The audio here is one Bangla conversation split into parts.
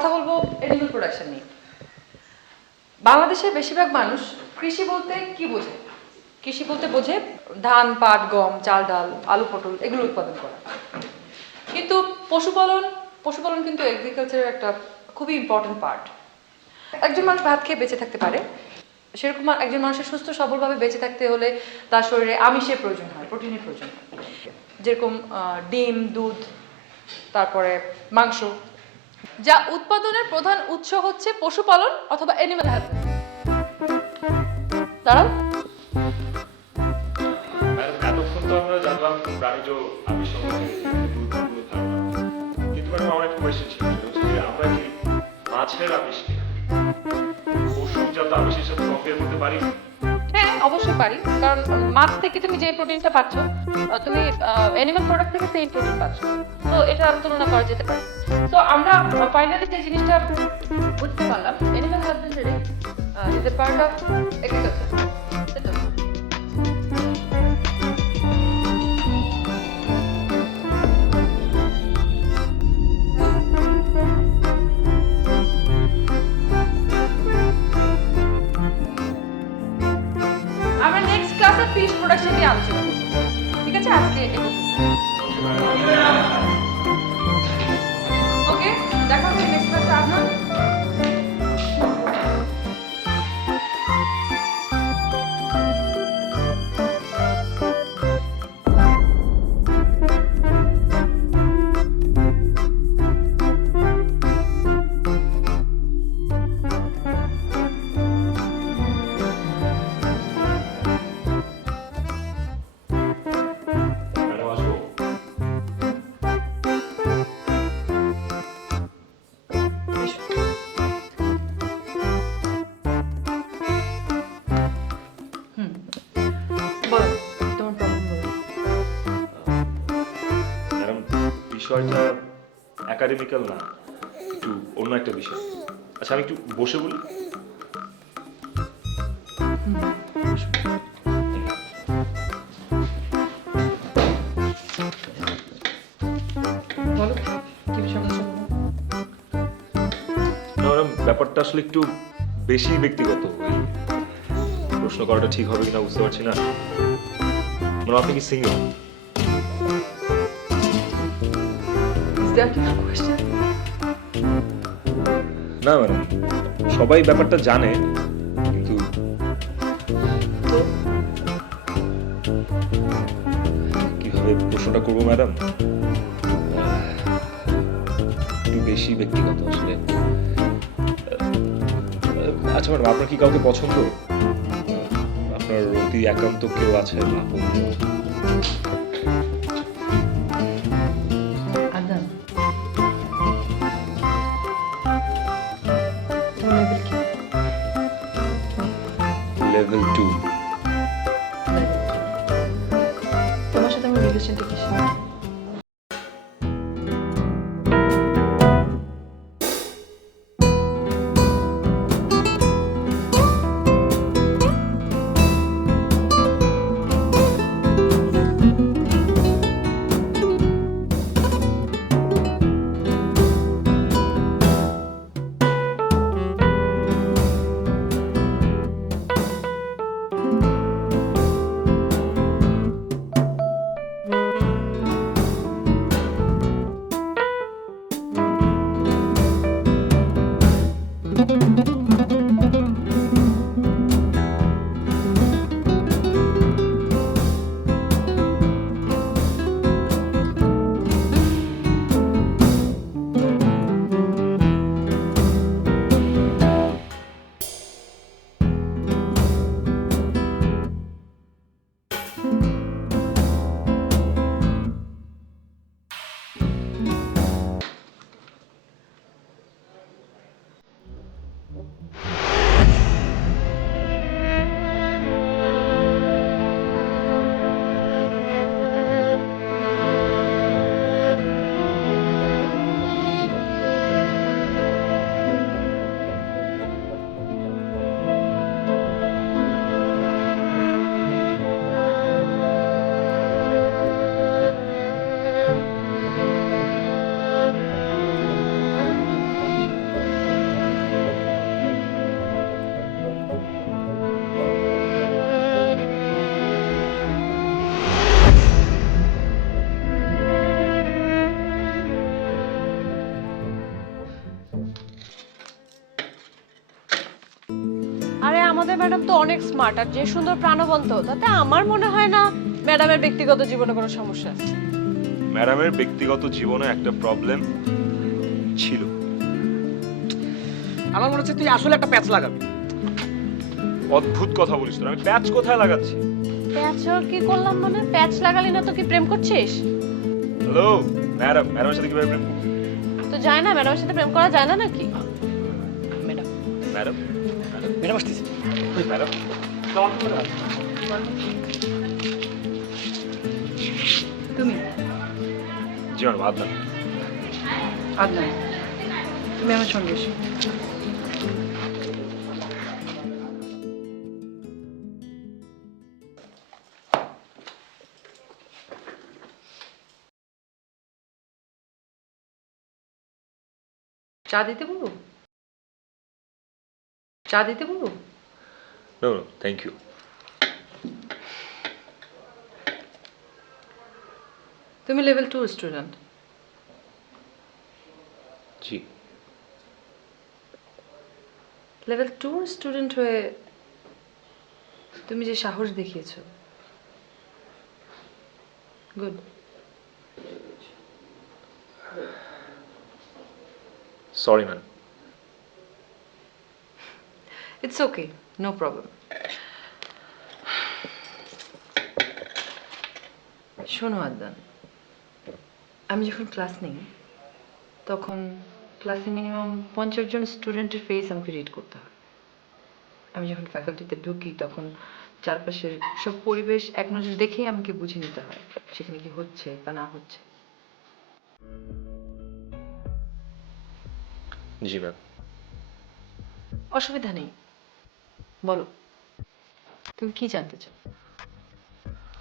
কথা বলবো এনিম্যাল প্রোডাকশন নিয়ে। বাংলাদেশের বেশিরভাগ মানুষ কৃষি বলতে কি বোঝে? কৃষি বলতে বোঝে ধান, পাট, গম, চাল, ডাল, আলু, পটল এগুলো উৎপাদন করা। কিন্তু পশুপালন কিন্তু এগ্রিকালচারের একটা খুবই ইম্পর্টেন্ট পার্ট। একজন মানুষ ভাত খেয়ে বেঁচে থাকতে পারে, সেরকম একজন মানুষের সুস্থ সবলভাবে বেঁচে থাকতে হলে তার শরীরে আমিষের প্রয়োজন হয়, প্রোটিনের প্রয়োজন হয়, যেরকম ডিম, দুধ, তারপরে মাংস। যা উৎপাদনের প্রধান উৎস হচ্ছে পশুপালন অথবা অ্যানিমাল হাজবেন্ডারি। দাঁড়াও, এতক্ষণ তো আমরা জানলাম প্রাণীজ আমিষ সম্পর্কে গুরুত্বপূর্ণ ধারণা, কিন্তু ম্যাডাম আমার একটা কোয়েশ্চেন ছিল, সেটা হচ্ছে যে আমরা কি মাছের আমিষকে পশুজাত আমিষের সাথে কম্পেয়ার করতে পারি? হ্যাঁ অবশ্যই পারি, কারণ মাছ থেকে তুমি যে প্রোটিনটা পাচ্ছ, তুমি অ্যানিমাল প্রোডাক্ট থেকে সেই প্রোটিন পাচ্ছ, তো এটা তুলনা করা যেতে পারে। তো আমরা ফাইনালি যে জিনিসটা বুঝতে পারলাম, animal husbandry is a part of agriculture. আমরা নেক্সট ক্লাসে ফিশ প্রোডাকশন নিয়ে আলোচনা করব। ঠিক আছে, আজকে ওকে, দেখা হচ্ছে নেক্সট ক্লাসে। আপনার ম্যাডাম আসবো? বলো, তোমার প্রবলেম বলো। ম্যাডাম বিষয়টা একাডেমিক্যাল না, একটু অন্য একটা বিষয়। আচ্ছা আমি একটু বসে বলি। বলো কি সমস্যা? না ম্যাডাম, ব্যাপারটা আসলে একটু বেশি ব্যক্তিগত। ওই প্রশ্ন করাটা ঠিক হবে কিনা বুঝতে পারছি না। মানে আপনি কি single? Is that your question? না ম্যাডাম, সবাই ব্যাপারটা জানে, কিন্তু তো কিভাবে প্রশ্নটা করবো ম্যাডাম? একটু বেশি ব্যক্তিগত আসলে। আচ্ছা ম্যাডাম, আপনার কি কাউকে পছন্দ? আপনার অতি একান্ত কেউ আছে আপন? আদনান, তোমার লেভেল কি? লেভেল 2। তোমার সাথে আমার রিলেশনটা কি? আমাদের ম্যাডাম তো অনেক স্মার্ট আর যে সুন্দর প্রাণবন্ত, তাতে আমার মনে হয় না ম্যাডামের ব্যক্তিগত জীবনে কোনো সমস্যা আছে। ম্যাডামের ব্যক্তিগত জীবনে একটা প্রবলেম ছিল। আমার মনে হচ্ছে তুই আসলে একটা প্যাচ লাগাবি। অদ্ভুত কথা বলিস তোর, আমি প্যাচ কোথায় লাগাচ্ছি? প্যাচ কি করলাম মানে? প্যাচ লাগালি না তো কি প্রেম করছিস? হ্যালো ম্যাডামের সাথে কিভাবে প্রেম করবো? তো যায় না, ম্যাডামের সাথে প্রেম করা যায় না নাকি? ম্যাডাম ম্যাডাম ম্যাডাম আসতেছি। ম্যাডাম তুমি জি ম্যাডাম, আদনান। আদনান, তুমি আমার সঙ্গে এসো। চা দিতে বলবো? চা দিতে বলবো? No no thank you. তুমি লেভেল 2 স্টুডেন্ট। জি। লেভেল 2 স্টুডেন্ট হয়ে তুমি যে সাহস দেখিয়েছো, good. Sorry ma'am. It's okay, no problem. শোনো আদনান, আমি যখন ক্লাস নিই তখন ক্লাসে মিনিমাম 50 জন স্টুডেন্টের ফেস আমাকে রিড করতে হয়। আমি যখন ফ্যাকাল্টিতে ঢুকি তখন চারপাশের সব পরিবেশ এক নজর দেখেই আমাকে বুঝে নিতে হয় সেখানে কি হচ্ছে বা না হচ্ছে। জি ম্যাম। অসুবিধা নেই, বলো তুমি কি জানতে চাও?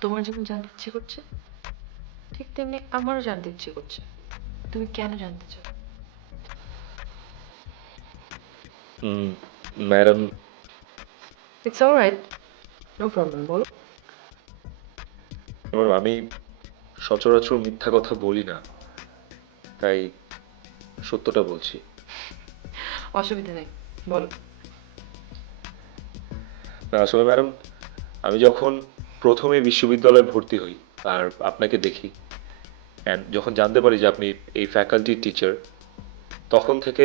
তোমার যেমন জানতে ইচ্ছে করছে ঠিক তেমনি আমারও জানতে ইচ্ছে করছে। তুমি কেন জানতে চাও? Madam it's alright, no problem, বলো। ম্যাডাম আমি সচরাচর মিথ্যা কথা বলি না, তাই সত্যটা বলছি। অসুবিধা নেই, বলো। না আসলে ম্যাডাম, আমি যখন প্রথমে বিশ্ববিদ্যালয়ে ভর্তি হই আর আপনাকে দেখি অ্যান্ড যখন জানতে পারি যে আপনি এই ফ্যাকাল্টির টিচার, তখন থেকে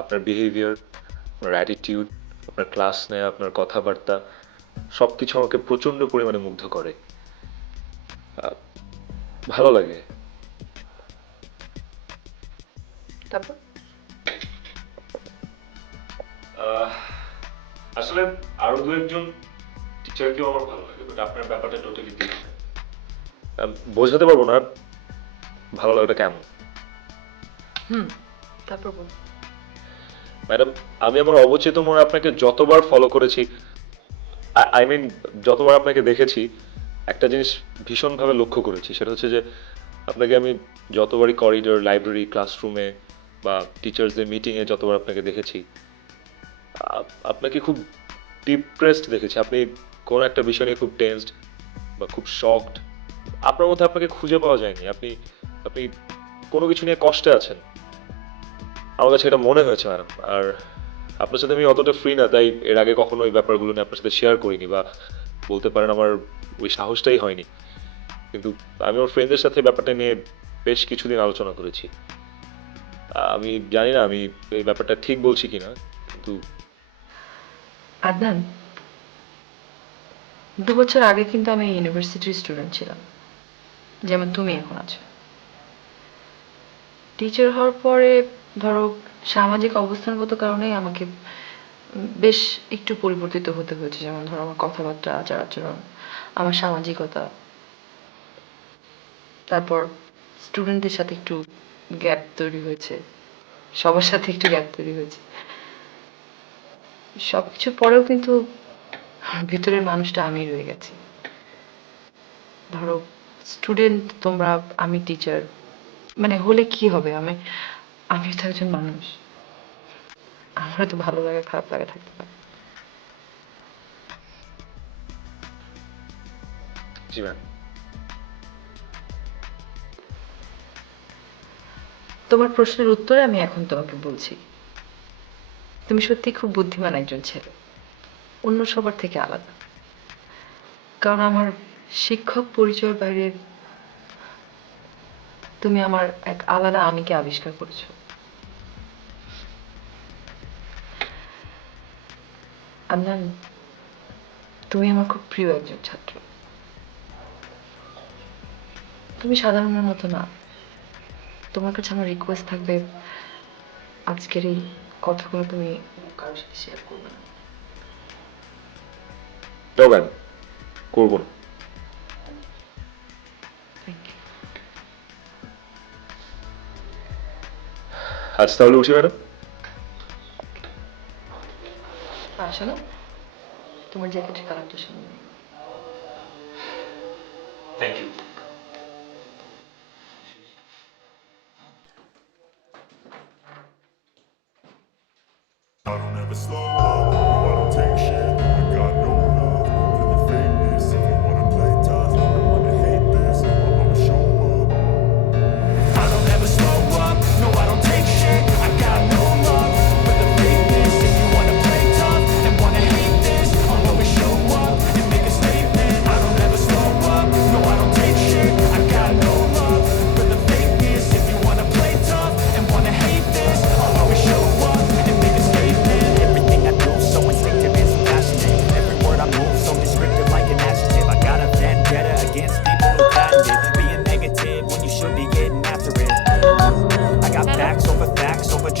আপনার বিহেভিয়ার, আপনার অ্যাটিটিউড, আপনার ক্লাস নেওয়া, আপনার কথাবার্তা সব কিছু আমাকে প্রচণ্ড পরিমাণে মুগ্ধ করে। আহ, ভালো লাগে। তারপর আসলে আরো দু একজন টিচারকেও আমার ভালো লাগে, বাট আপনার ব্যাপারটা টোটালি ডিফারেন্ট। বোঝাতে পারবো না ভালো লাগাটা কেমন। তারপর বলো। ম্যাডাম আমি আমার অবচেতন মনে আপনাকে যতবার ফলো করেছি, আই মিন যতবার আপনাকে দেখেছি, একটা জিনিস ভীষণভাবে লক্ষ্য করেছি, সেটা হচ্ছে যে আপনাকে আমি যতবারই করিডোর, লাইব্রেরি, ক্লাসরুমে বা টিচার্সদের মিটিংয়ে যতবার আপনাকে দেখেছি, আপনাকে খুব ডিপ্রেসড দেখেছি। আপনি কোনো একটা বিষয় নিয়ে খুব টেন্সড বা খুব শকড, আপনার মধ্যে আপনাকে খুঁজে পাওয়া যায়নি। আপনি আপনি কোনো কিছু নিয়ে কষ্টে আছেন, আমার কাছে এটা মনে হয়েছে ম্যাডাম। আর আপনার সাথে আমি অতটা ফ্রি না, তাই এর আগে কখনো ওই ব্যাপারগুলো নিয়ে আপনার সাথে শেয়ার করিনি, বা বলতে পারেন আমার ওই সাহসটাই হয়নি। কিন্তু আমি আমার ফ্রেন্ডদের সাথে ব্যাপারটা নিয়ে বেশ কিছুদিন আলোচনা করেছি। আমি জানি না আমি এই ব্যাপারটা ঠিক বলছি কিনা, কিন্তু আদনান, 2 বছর আগে কিন্তু আমি ইউনিভার্সিটির স্টুডেন্ট ছিলাম, যেমন তুমি এখন আছো। টিচার হওয়ার পরে ধরো সামাজিক অবস্থানগত কারণে আমাকে বেশ একটু পরিবর্তিত হতে হয়েছে, যেমন ধরো আমার কথাবার্তা, আচার আচরণ, আমার সামাজিকতা। তারপর স্টুডেন্টদের সাথে একটু গ্যাপ তৈরি হয়েছে, সবার সাথে একটু গ্যাপ তৈরি হয়েছে। সবকিছু পরেও কিন্তু ভিতরের মানুষটা আমি রয়ে গেছি। ধরো স্টুডেন্ট তোমরা, আমি টিচার, মানে হলে কি হবে? আমি তো একজন মানুষ, আমার তো ভালো লাগে খারাপ লাগে থাকতে পারে। জি ম্যাম। তোমার প্রশ্নের উত্তরে আমি এখন তোমাকে বলছি, তুমি সত্যি খুব বুদ্ধিমান একজন ছেলে। অন্য সবার থেকে আলাদা, কারণ আমার শিক্ষক পরিচয়ের বাইরে তুমি আমার এক আলাদা আমিকে আবিষ্কার করেছো। আদনান, তুমি আমার খুব প্রিয় একজন ছাত্র। তুমি সাধারণের মতো না। তোমার কাছে আমার রিকোয়েস্ট থাকবে, আজকের এই কথাগুলো তুমি কারোর সাথে শেয়ার করবে না। ম্যাডাম, করবো না। Thank you. আজ তাহলে উঠি ম্যাডাম। শোনো, তোমার জ্যাকেটের কালারটা সুন্দর। Thank you. I don't ever slow up, no, I don't take shit. I got no love for the fakeness. If you wanna play tough and wanna hate this, I'll always show up. I don't ever slow up, no, I don't take shit. I got no love for the fakeness. If you wanna play tough and wanna hate this, I'll always show up and make a statement. I don't ever slow up, no, I don't take shit. I got no love for the fakeness. If you wanna play tough and wanna hate this, I'll always show up and make a statement. Everything I do so instinctive and so passionate. Every word I move so descriptive like an adjective. I got a vendetta against people who patented being negative when you should be getting after it. I got facts over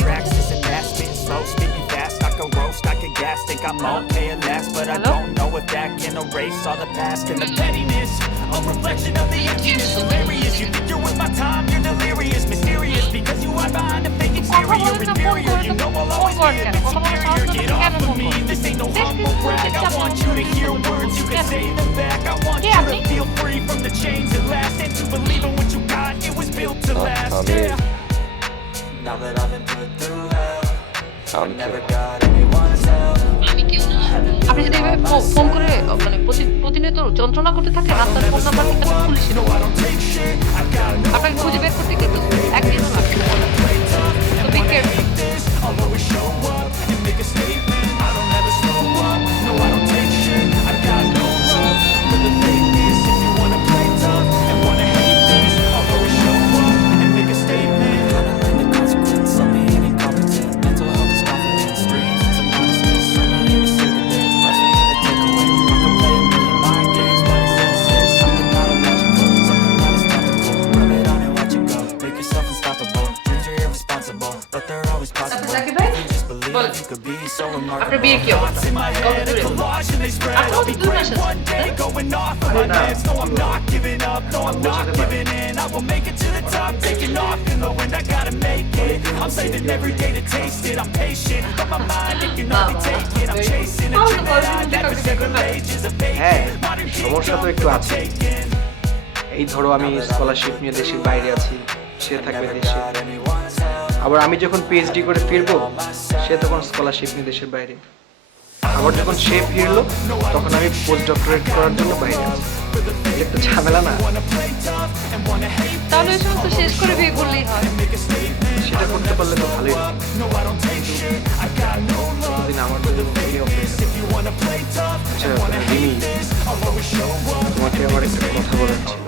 tracks. This and that, spitting slow, spitting fast. I can roast, I can gas, think I'm okay at last, but I don't know if that can erase all the past and the pettiness. A reflection of the emptiness, hilarious. You think you're worth my time, you're delirious, mysterious, because you hide behind a fake exterior. Inferior, you know I'll always be a bit superior. Get off of me, this ain't no humble brag. I want you to hear words, you can say them back. I want you to feel free from the chains that last, and to believe in what you got, it was built to last. Yeah. Now that I've been put through hell, I never got anyone's help. আপনি যদি এভাবে ফোন করে মানে প্রতিনিয়ত যন্ত্রণা করতে থাকেন, আপনার ফোন নাম্বার কিন্তু পুলিশে আপনাকে খুঁজে বের করতে কিন্তু একদিনও লাগবে না। তো be careful. I'll always show up and make a statement. I don't ever slow up, no, I don't take shit. I got no love for the fakeness. If you wanna play tough and wanna hate this, I'll always show up and make a statement. Gotta learn the consequence of being incompetent. Mental health is confidence, dreams and some honesty. I'm not here to say the things that's for you to take away. I can play a million mind games, but instead of say something not illogical, something that is topical. Rub it on and watch it go. Make yourself unstoppable. Dreams are irresponsible, but they're always possible. Zakir ভাই, Just believe বলেন। you could be so remarkable. আপনার বিয়ে কি অবস্থা? কত দূরে? আপনার কত দূরে আসেন? Going off of my meds, no I'm not giving up, no I'm not giving in. I will make it to the top, taking off in the wind, I gotta make it. I'm saving every day to taste it, I'm patient, but my mind it can only take it. I'm chasing a dream that I never single ages of হ্যাঁ, vacant. Modern সমস্যা তো একটু আছে। এই ধরো আমি স্কলারশিপ নিয়ে দেশের বাইরে আছি, সে থাকবে দেশে। আবার আমি যখন পিএইচডি করে ফিরবো, সে তখন স্কলারশিপ নিয়ে দেশের বাইরে। আবার যখন সে ফিরলো, তখন আমি পোস্ট ডক্টরেট করার জন্য বাইরে আছি। এটা তো ঝামেলা না? তাহলে এই সমস্ত শেষ করে বিয়ে করলেই হয়। সেটা করতে পারলে তো ভালোই হতো। প্রতিদিন আমার জন্য এই অপেক্ষা। আচ্ছা, রিমি, তোমাকে আমার একটা কথা বলার ছিল।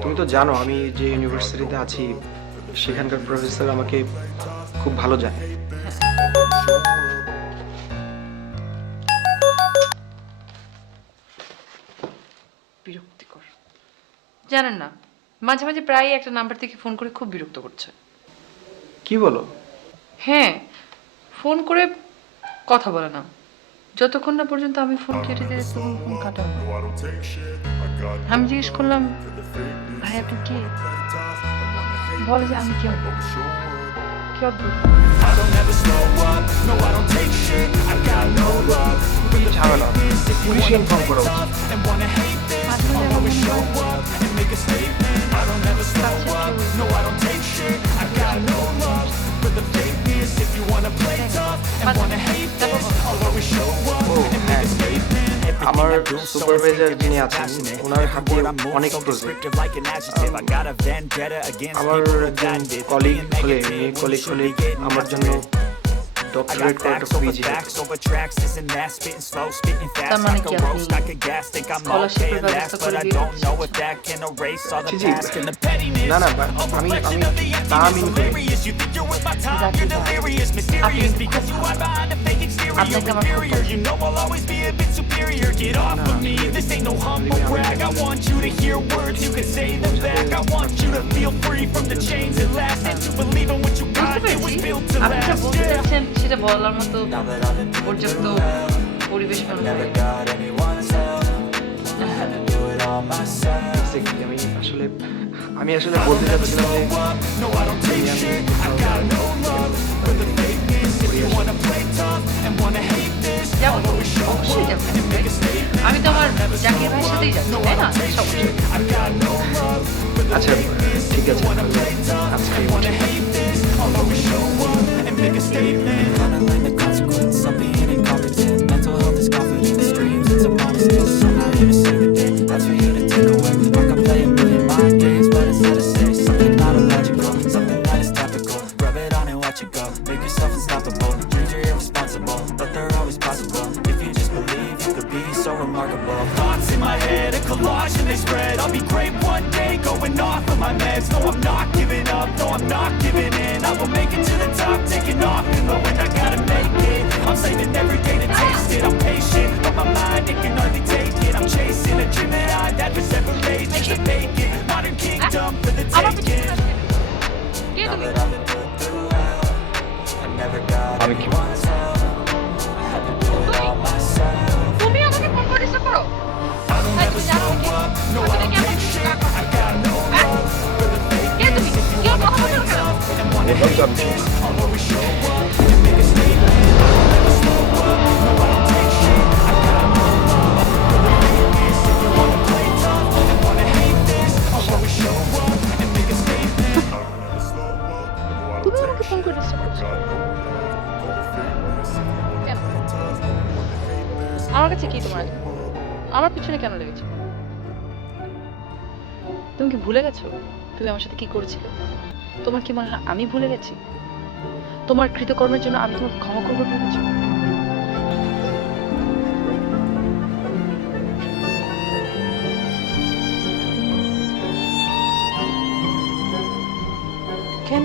তুমি তো জানো আমি যে ইউনিভার্সিটিতে আছি সেখানকার প্রফেসর আমাকে খুব ভালো জানে। বিরক্তিকর। জানেন না, মাঝে মাঝে প্রায় একটা নাম্বার থেকে ফোন করে খুব বিরক্ত করছে। কি বলো? হ্যাঁ, ফোন করে কথা বলে না, যতক্ষণ না পর্যন্ত আমি ফোন কেটে দিলে তখন ফোন কাটাবো। আমি জিজ্ঞেস করলাম, ভাই আপনি কে? বলে যে আমি কি অদ্ভুত। কি অদ্ভুত। কি ঝামেলা? পুলিশে ইনফর্ম করা উচিত। আমার সুপারভাইজার যিনি আছেন ওনার হাতে অনেক প্রজেক্ট। আমার একজন কলিগ হলে মেয়ে কলিগ হলে আমার জন্য ডক্টরেট করাটা খুব ইজি। তার মানে কি আপনি স্কলারশিপের ব্যবস্থা করে দিয়ে জি জি, না না, আমি তা আমি করি। আপনাকে আমার খুব আপনি যা বলতে চাচ্ছেন সেটা বলার মতো পর্যাপ্ত পরিবেশ পাওয়া যায়। Exactly, আমি আসলে বলতে চাচ্ছিলাম যে যাবো, অবশ্যই যাবো। আমি তো আমার জাকির ভাইয়ের সাথেই যাচ্ছি, তাই না? সমস্যা নেই। আচ্ছা ঠিক আছে, তাহলে আজকে Thoughts in my head, a collage and they spread. I'll be great one day, going off of my meds. No, I'm not giving up, no, I'm not giving in. I will make it to the top, taking off in the wind. I gotta make it, I'm saving every day to taste it. I'm patient, but my mind, it can hardly take it. I'm chasing a dream that I've had for several ages to make it. Modern kingdom for the taking. কে তুমি? আমি কি তুমি আমাকে ফোন করে ডিস্টার্ব করো? তাই তুমি জানো কি? আমি নাকি আমার কিছু না করতে? হ্যাঁ? কে তুমি? কেউ কথা বলছো না কেন? বললাম তো আমি তুমি আমাকে ফোন করে ডিস্টার্ব করছো? কেন? আমার কাছে কি তোমার? আমার পিছনে কেন লেগেছো? তুমি কি ভুলে গেছো তুমি আমার সাথে কি করেছিলে? তোমার কি মনে হয় আমি ভুলে গেছি? তোমার কৃতকর্মের জন্য আমি তোমাকে ক্ষমা করবো ভেবেছো? কেন?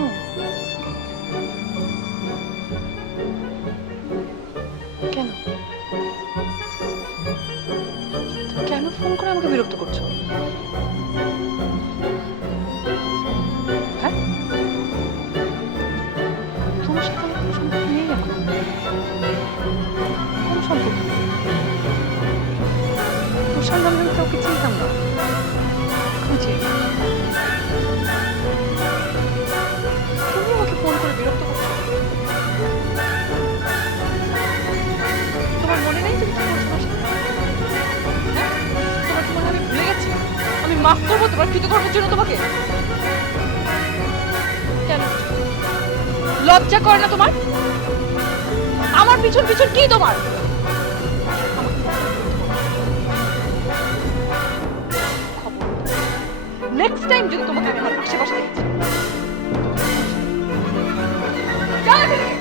কেন? তুমি কেন ফোন করে আমাকে বিরক্ত করছো? হ্যাঁ? তোমার সাথে আমার কোনো সম্পর্ক নেই এখন। কোন সম্পর্ক? তোর সামনে আমি কাউকে চিনতাম না। আমি চিনি। তুমি আমাকে ফোন করে বিরক্ত করছো? তোমার মনে নেই তুমি কি করছো আমার সাথে? হ্যাঁ? তোমার কি মনে হয় আমি ভুলে গেছি? আমি মাফ করবো তোমার কৃতকর্মের জন্য তোমাকে? কেন? লজ্জা করে না তোমার? আমার পিছন পিছন কি তোমার? নেক্সট টাইম যদি তোমাকে আমি আমার আশেপাশে দেখছি যাও এখান থেকে।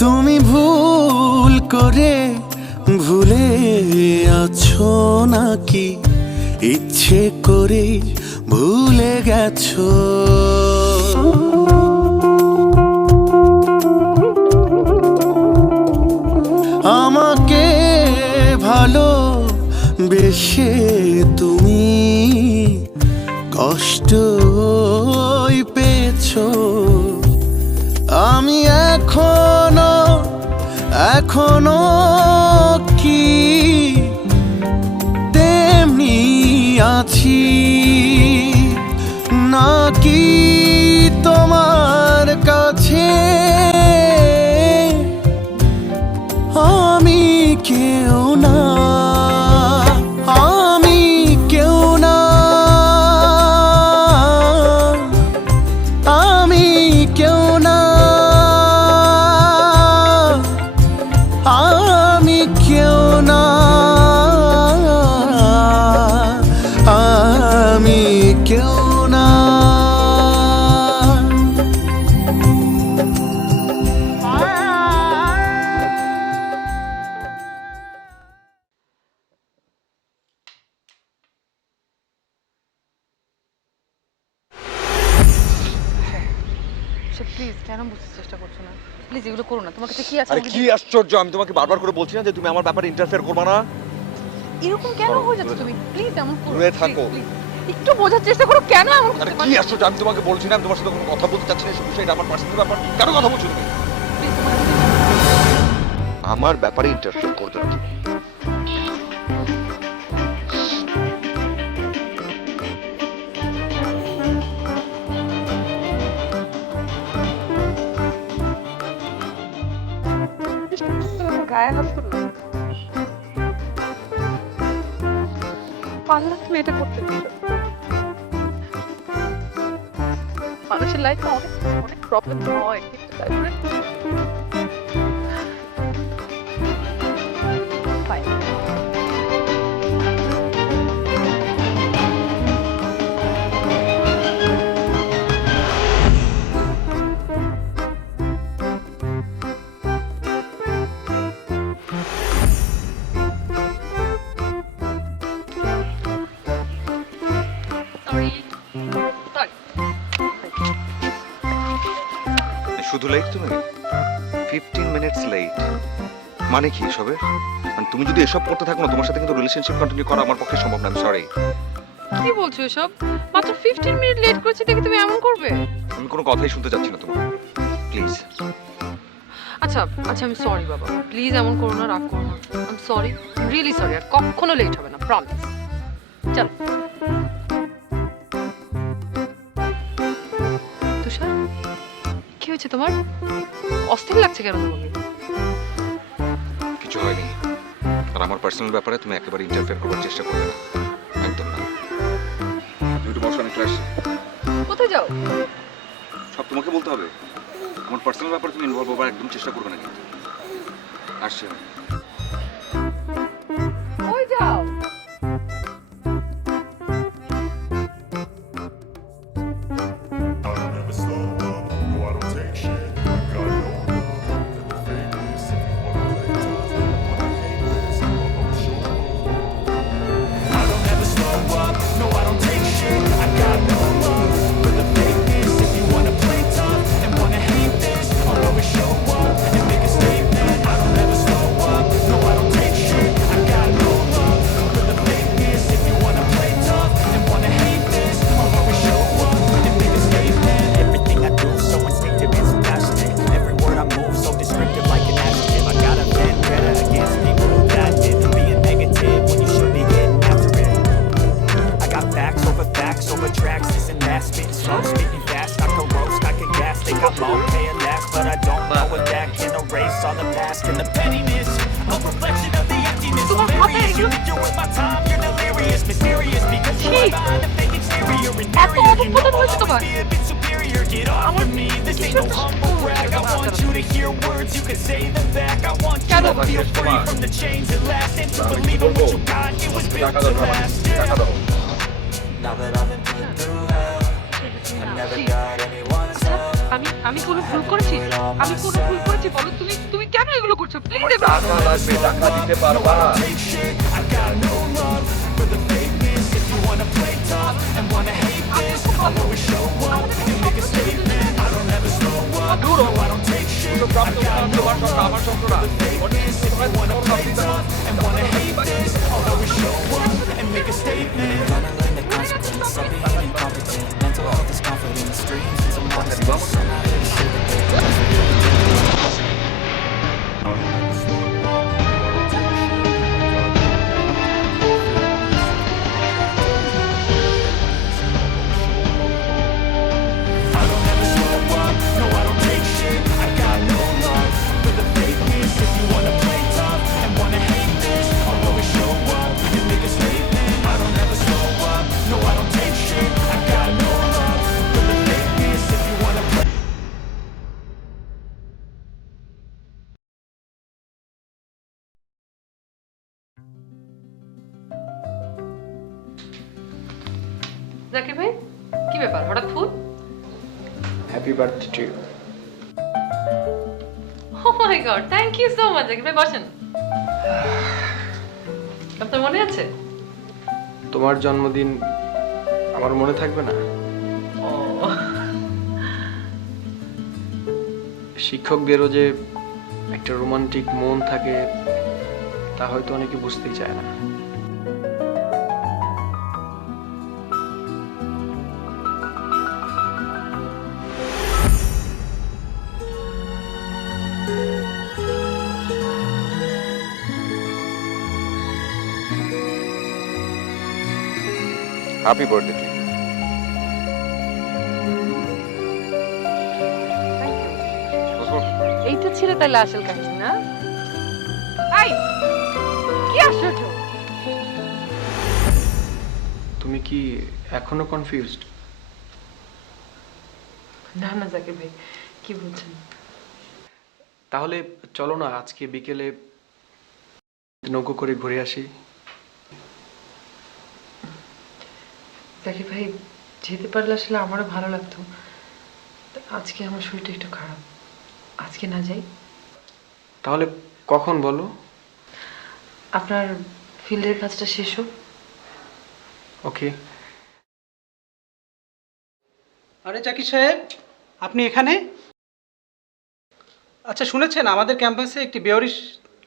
তুমি ভুল করে ভুলে আছো নাকি ইচ্ছে করে ভুলে গেছো? আমাকে ভালো বেশে তুমি কষ্ট পেয়েছো। আমি এখনো কি তেমনি আছি নাকি তো তোমার কাছে আমি কেউ না, আমি কেউ না, আমি কেউ না, আমি কেউ না, আমি কেউ না। প্লিজ কেন বুঝতে চেষ্টা করছো না? প্লিজ এগুলো করো না। তোমার কাছে কি আছে? আরে কি আশ্চর্য, আমি তোমাকে বারবার করে বলছি না যে তুমি আমার ব্যাপারে ইন্টারফেয়ার করবে না। এরকম কেন হয়ে যাচ্ছে তুমি? প্লিজ এমন করো দূরে না, থাকো। please, please। একটু বোঝার চেষ্টা করো কেন এমন আরে করতে কি পারছো? আশ্চর্য, আমি তোমাকে বলছি না আমি তোমার সাথে কোনো কথা বলতে চাচ্ছি না, এই বিষয়টা আমার পার্সোনাল ব্যাপার। কেন কথা বলছো তুমি? Please, তোমার কাছে- আমার ব্যাপারে ইন্টারফেয়ার করবে না তুমি। গায়ে হাত তুললো। পারলে তুমি এটা করতে পারো। মানুষের লাইফে অনেক অনেক প্রবলেম হয়, কিন্তু তারপরে Bye. Sorry. Sorry. শুধু লেট তুমি 15 মিনিটস লেট মানে কি এসবের? মানে তুমি যদি এসব করতে থাকো না তোমার সাথে কিন্তু রিলেশনশিপ কন্টিনিউ করা আমার পক্ষে সম্ভব না। আমি সরি। কি বলছো এসব? মাত্র 15 মিনিট লেট করেছি দেখে তুমি এমন করবে? আমি কোনো কথাই শুনতে চাচ্ছি না তোমার, প্লিজ। আচ্ছা আচ্ছা, আমি সরি বাবা, প্লিজ এমন করো না, রাগ করো না। I am sorry, really sorry. আর কখনো লেট হবে না, প্রমিস। চল তুষার, কি হয়েছে তোমার? অস্থির লাগছে কেন তোমাকে? কিছু হয়নি। আর আমার পার্সোনাল ব্যাপারে তুমি একেবারে ইন্টারফেয়ার করার চেষ্টা করবে না, একদম না। তুমি একটু বসো, আমি ক্লাস। কোথায় যাও? সব তোমাকে বলতে হবে? আমার পার্সোনাল ব্যাপারে তুমি ইনভলভ হবার একদম চেষ্টা করবে না কিন্তু। আসছি আমি। কই যাও? I don't ever slow up, no I don't take shit. I got no love for the fakeness. If you wanna play tough, wanna hate this, I'ma show up. I don't ever slow up, no I don't take shit. I got no love for the fakeness. If you wanna play tough and wanna hate this, I'll always show up and make a statement. I don't ever slow up, no I don't take shit. I got no love for the fakeness. If you wanna play tough and wanna hate this, I'll always show up and make a statement. Everything I do so instinctive and so passionate. Every word I move so descriptive like an adjective. I got a vendetta against people who acted being negative when you should be getting after it. I got facts over tracks. This and that, spitting slow, speaking fast. I can roast, I can gas. Think I'm okay and last, but I don't know if that can erase all the past and the pettiness. A reflection of the emptiness. Hilarious, you think you're worth my time. You're delirious, mysterious because you are behind the fake exterior. Inferior, you know I'll always be a bit superior. Get off of me, this ain't no humble brag. I want you to hear words, you can say them back. I want you to feel free from the chains that last and to believe in what you got. It was built to last. Yeah. Now that I've been put through hell, I never got anyone's help. আমি কোনো ভুল করেছি? আমি কোনো ভুল করেছি বলো? তুমি কেন এগুলো করছো? প্লিজ টাকা লাগবে, টাকা দিতে পারবা? Take shit, I got no love for the fakeness. If you wanna play tough and wanna hate this, I'll always show up and make a statement. I don't ever slow up, no I don't take shit. I got no love for the fakeness. If you wanna play tough and wanna hate this, I'll always show up and make a statement. Gonna learn the consequence of being incompetent. Mental health is confidence, dreams and some honesty. I'm not here to sugarcoat. I don't ever Zakir ভাই কি ব্যাপার হঠাৎ ফুল? Happy birthday to you. Oh my god, thank you so much. Zakir ভাই বসেন। আপনার মনে আছে? তোমার জন্মদিন আমার মনে থাকবে না? ও শিক্ষকদেরও যে একটা রোমান্টিক মন থাকে তা হয়তো অনেকে বুঝতেই চায় না। Happy birthday to you. এইটা ছিল তাহলে আসল কাহিনী না? আই কি আশ্চর্য! তুমি কি এখনো কনফিউজড? না না জাকির ভাই, কি বলছেন? তাহলে চলো না আজকে বিকেলে নৌকো করে ঘুরে আসি। জাকির ভাই, যেতে পারলে আসলে আমারও ভালো লাগতো। আজকে আমার শরীরটা একটু খারাপ, আজকে না যাই? তাহলে কখন বলো? আপনার ফিল্ডের কাজটা শেষ হোক। ওকে। আরে জাকির সাহেব, আপনি এখানে? আচ্ছা, শুনেছেন আমাদের ক্যাম্পাসে একটি বেওয়ারিশ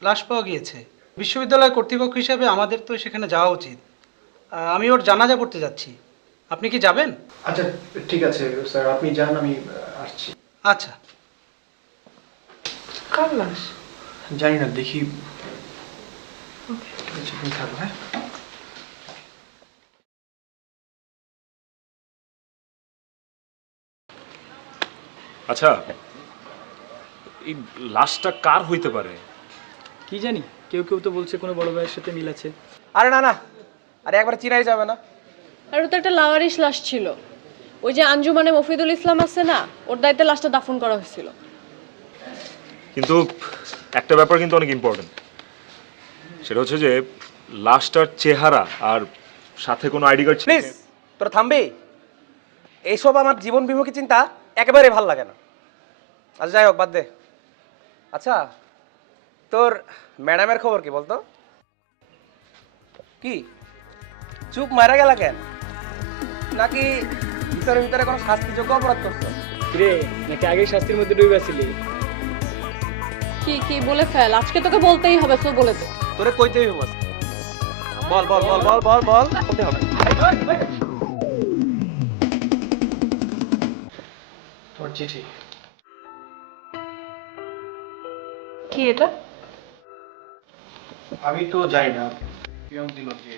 লাশ পাওয়া গিয়েছে। বিশ্ববিদ্যালয় কর্তৃপক্ষ হিসাবে আমাদের তো সেখানে যাওয়া উচিত। আমি ওর জানাজা পড়তে যাচ্ছি। আপনি কি যাবেন? আচ্ছা ঠিক আছে স্যার, আপনি যান, আমি আসছি। আচ্ছা। কার লাশ? জানি না, দেখি। ঠিক আছে, তুমি থাকো। হ্যাঁ, আচ্ছা, এই লাশটা কার হইতে পারে? কি জানি, কেউ কেউ তো বলছে কোনো বড় ভাইয়ের সাথে মিল আছে। আরে না না, আরে একবার চিনাই যাবে না। আর ও তো একটা লাওয়ারিশ লাশ ছিল। ওই যে আঞ্জুমানে মফিদুল ইসলাম আছে না, ওর দায়িত্বে লাশটা দাফন করা হয়েছিল। কিন্তু একটা ব্যাপার কিন্তু অনেক ইম্পর্টেন্ট, সেটা হচ্ছে যে লাশটার চেহারা আর সাথে কোনো আইডি কার্ড ছিল। প্লিজ তোরা থামবি। এইসব আমার জীবন বিমুখী চিন্তা একেবারে ভাল লাগে না। আচ্ছা যাই হোক, বাদ দে। আচ্ছা, তোর ম্যাডামের খবর কি বলতো? কি চুপ মারা গেলা কেন? নাকি ভিতরে ভিতরে কোনো শাস্তিযোগ্য অপরাধ করছো? রে, নাকি আগেই শাস্তির মধ্যে ডুবে ছিলি? কি কি বলে ফেল, আজকে তোকে বলতেই হবে, তো বলে দে। তোরে কইতেই হবে। বল বল বল বল বল বল বলতে হবে। তোর চিঠি। কি এটা? আমি তো জানি না, পিয়ন দিল যে।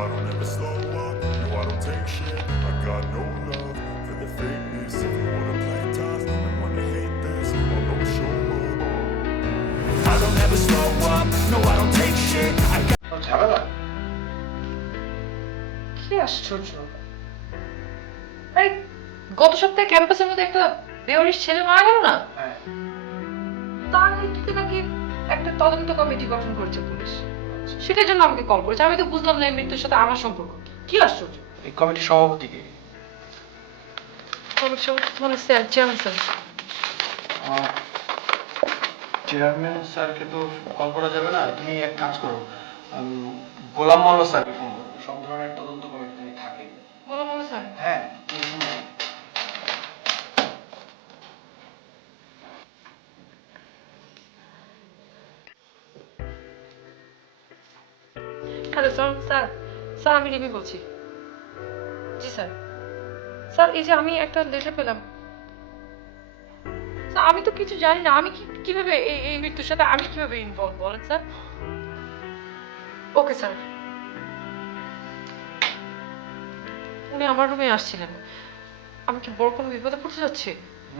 I don't ever slow up, no I don't take shit. I got no love for the fakeness. If you wanna play tough and wanna hate this, I'll always show up. I don't ever slow up, no I don't take shit. I got ঝামেলা? কি আশ্চর্য! আরে গত সপ্তাহে ক্যাম্পাসের মধ্যে একটা বেওয়ারিশ ছেলে মারা গেল না? হ্যাঁ। তার মৃত্যুতে নাকি একটা তদন্ত কমিটি গঠন করেছে পুলিশ। সেটার জন্য আমাকে কল করেছে। আমি তো বুঝলাম না এই মৃত্যুর সাথে আমার সম্পর্ক কি। কি আশ্চর্য! এই কমিটির সভাপতি কে? কমিটি সভাপতি মানে স্যার, চেয়ারম্যান স্যার। চেয়ারম্যান স্যারকে তো কল করা যাবে না, তুমি এক কাজ করো, গোলাম মোল্লা স্যারকে ফোন করো। সব ধরনের তদন্ত কমিটি তিনি থাকেন। গোলাম মোল্লা স্যার? হ্যাঁ। Hello sir. স্যার স্যার আমি রিমি বলছি। জি স্যার। স্যার এই যে আমি একটা লেটার পেলাম। স্যার আমি তো কিছু জানি না, আমি কিভাবে এই মৃত্যুর সাথে আমি কিভাবে ইনভলভ বলেন স্যার? Okay sir. উনি আমার রুমে আসছিলেন। আমি কি বড় কোনো বিপদে পড়তে যাচ্ছি?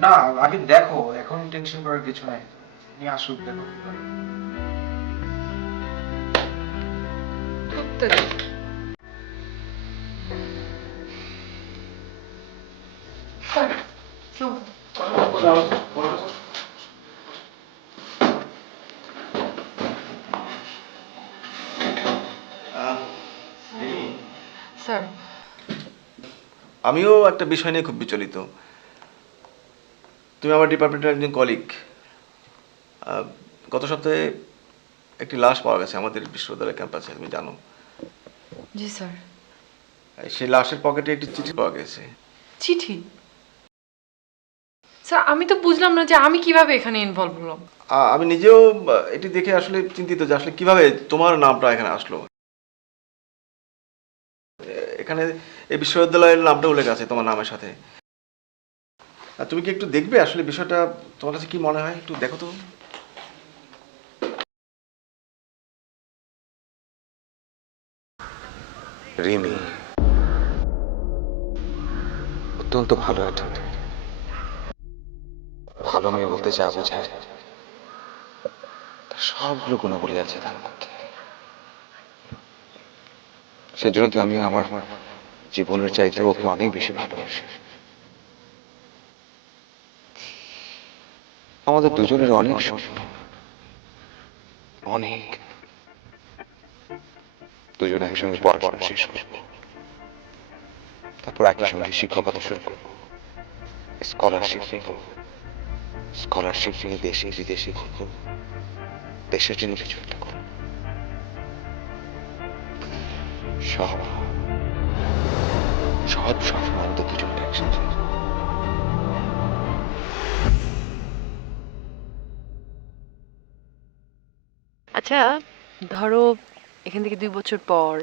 না, আগে দেখো, এখন টেনশন করার কিছু নাই। উনি আসুক, দেখো কি করে। ধরতে স্যার আমিও একটা বিষয় নিয়ে খুব বিচলিত। তুমি আমার ডিপার্টমেন্টের একজন কলিগ। গত সপ্তাহে একটি লাশ পাওয়া গেছে আমাদের বিশ্ববিদ্যালয় ক্যাম্পাসে, তুমি জানো। জি স্যার। সেই লাশের পকেটে একটি চিঠি পাওয়া গেছে। চিঠি? স্যার আমি তো বুঝলাম না যে আমি কিভাবে এখানে ইনভলভ হলাম। আমি নিজেও এটি দেখে আসলে চিন্তিত যে আসলে কিভাবে তোমার নামটা এখানে আসলো। এখানে এই বিশ্ববিদ্যালয়ের নামটা উল্লেখ আছে তোমার নামের সাথে। তুমি কি একটু দেখবে আসলে বিষয়টা, তোমার কাছে কি মনে হয়? একটু দেখো তো। রিমি অত্যন্ত ভালো একটা মেয়ে। ভালো মেয়ে বলতে যা বোঝায় তার সবগুলো গুণাবলী আছে তার মধ্যে। সেজন্য তো আমি আমার জীবনের চাইতে ওকে অনেক বেশি ভালোবাসি। আমাদের দুজনের অনেক স্বপ্ন, অনেক। দুজনে একসঙ্গে পড়াশোনা শেষ করবো, তারপর একই সঙ্গে শিক্ষকতা শুরু করবো, স্কলারশিপ নেব, স্কলারশিপ নিয়ে দেশে বিদেশে ঘুরবো, দেশের জন্য কিছু একটা করবো। সব সব স্বপ্ন আমাদের দুজনকে একসাথে। আচ্ছা ধরো এখান থেকে 2 বছর পর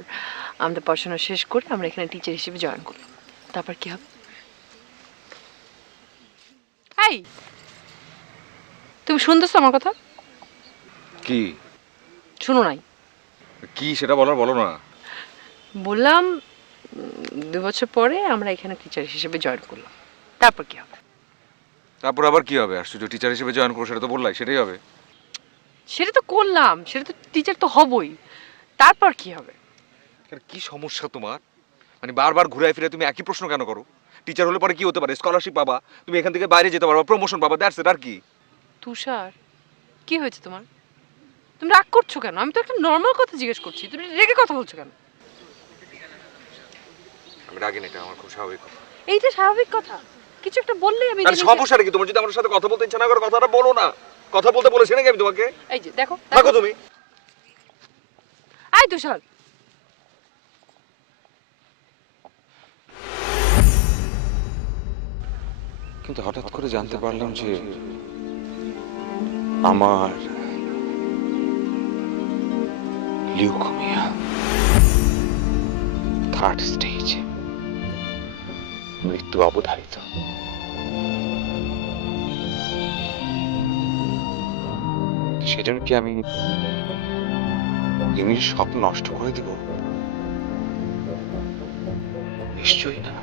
আমাদের পড়াশোনা শেষ করে আমরা এখানে টিচার হিসেবে জয়েন করলাম, তারপর কি হবে? এই তুমি শুনতেছো আমার কথা? কি শুনো নাই? কি সেটা বলো না। বললাম 2 বছর পরে আমরা এখানে টিচার হিসেবে জয়েন করলাম, তারপর কি হবে? তারপর আবার কি হবে? আশ্চর্য, টিচার হিসেবে জয়েন করো সেটা তো বললাই, সেটাই হবে। সেটা তো করলাম, সেটা তো টিচার তো হবই, তারপর কি হবে? কি সমস্যা তোমার? মানে বারবার ঘুরে ফিরে তুমি একই প্রশ্ন কেন করো? টিচার হলে পরে কি হতে পারে? স্কলারশিপ পাবা, তুমি এখান থেকে বাইরে যেতে পারবা, প্রমোশন পাবা, দ্যাটস ইট। আর কি? তুষার কি হয়েছে তোমার? তুমি রাগ করছো কেন? আমি তো একটা নর্মাল কথা জিজ্ঞেস করছি, তুমি রেগে কথা বলছো কেন? আমি রাগি না, এটা আমার খুব স্বাভাবিক কথা। এইটা স্বাভাবিক কথা, কিছু একটা বললেই আমি আর সমস্যাটা কি? তোমার যদি আমার সাথে কথা বলতে ইচ্ছা না করে কথাটা বলো না। কথা বলতে বলেছি নাকি আমি তোমাকে? এই যে দেখো থাকো তুমি। আই তুষার, কিন্তু হঠাৎ করে জানতে পারলাম যে আমার লিউকোমিয়া 3rd স্টেজ, মৃত্যু অবধারিত। সেজন্য কি আমি রিমির স্বপ্ন নষ্ট করে দিব? নিশ্চয়ই না।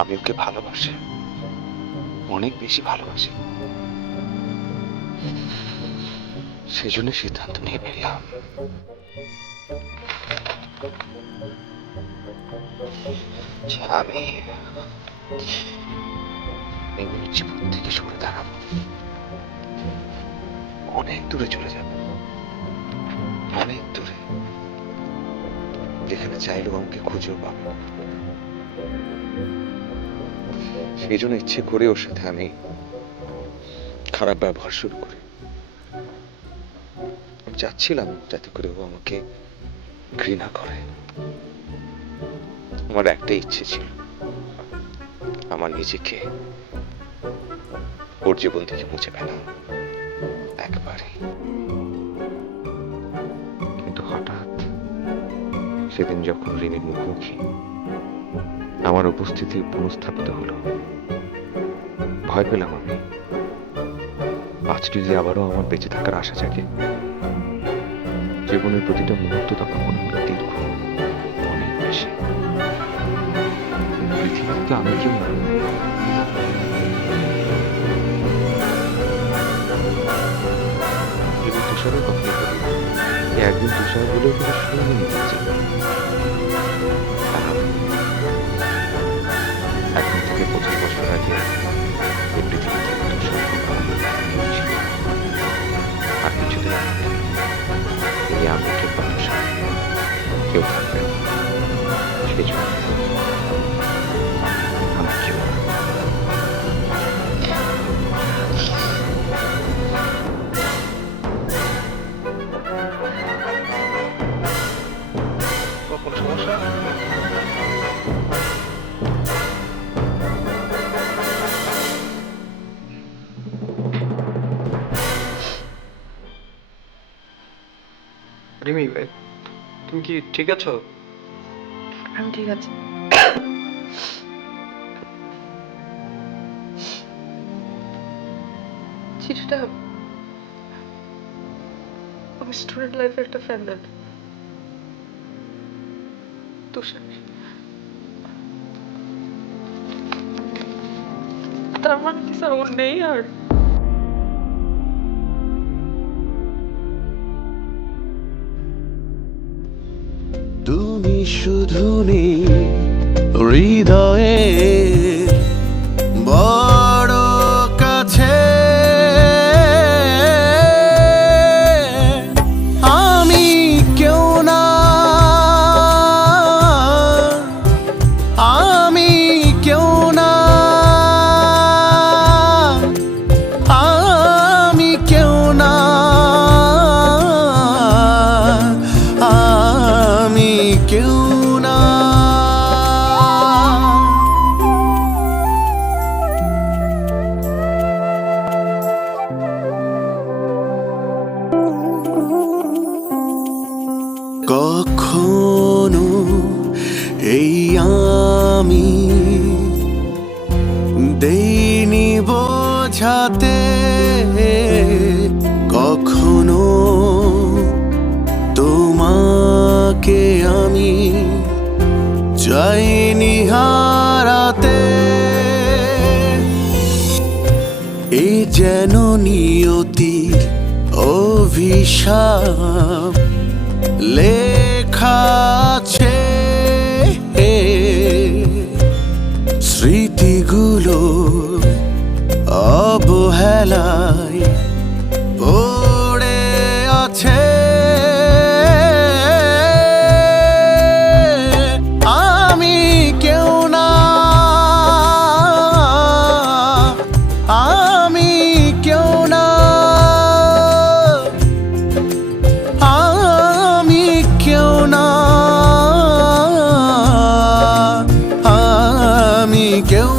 আমি ওকে ভালোবাসি, অনেক বেশি ভালোবাসি। সেজন্য সিদ্ধান্ত নিয়ে ফেললাম যে আমি রিমির জীবন থেকে সরে দাঁড়াবো, অনেক দূরে চলে যাব, অনেক দূরে, যেখানে চাইলেও আমাকে খুঁজেও পাবো। সেই জন্য ইচ্ছে করে ওর সাথে আমি খারাপ ব্যবহার শুরু করি। চাচ্ছিলাম যাতে করে ও আমাকে ঘৃণা করে। আমার একটাই ইচ্ছে ছিল, আমার নিজেকে ওর জীবন থেকে মুছে ফেলা একবারে। কিন্তু হঠাৎ সেদিন যখন রিমির মুখোমুখি আমার উপস্থিতি পুনঃস্থাপিত হলো, ভয় পেলাম আমি। আজ যদি আবারও আমার বেঁচে থাকার আশা জাগে, জীবনের প্রতিটা মুহূর্ত তখন মনে হলো দীর্ঘ, অনেক বেশি। পৃথিবীতে আমি কেউ না। যদি তুষারের কথাই বলি, একদিন তুষার বলেও কিন্তু শুনে নিতে চাই। এখন থেকে 25 বছর আগে এই পৃথিবী থেকে তুষার কেউ ছিল। আর কিছুদিন আগে এই আমি কিংবা তুষার কেউ থাকবে না। সেজন্য রিমি, তুমি কি ঠিক আছো? আমি ঠিক আছে। চিঠিটা আমার স্টুডেন্ট লাইফে একটা ফ্যান্ডেল তুষার। তার মানে কি স্যার ও নেই আর? তুমি শুধু নেই হৃদয়ে বড় কাছে, আমি কেউ না, আমি কেউ না, আমি কেউ না, আমি কেউ না। কখনো এই আমি দেইনি বোঝাতে, কখনো তোমাকে আমি চাইনি হারাতে। এ যেন নিয়তির অভিশাপ লেখা আছে, স্মৃতিগুলো অবহেলায় পড়ে আছে। আমি কেউ না, আমি কেউ না, আমি কেউ না, আমি কেউ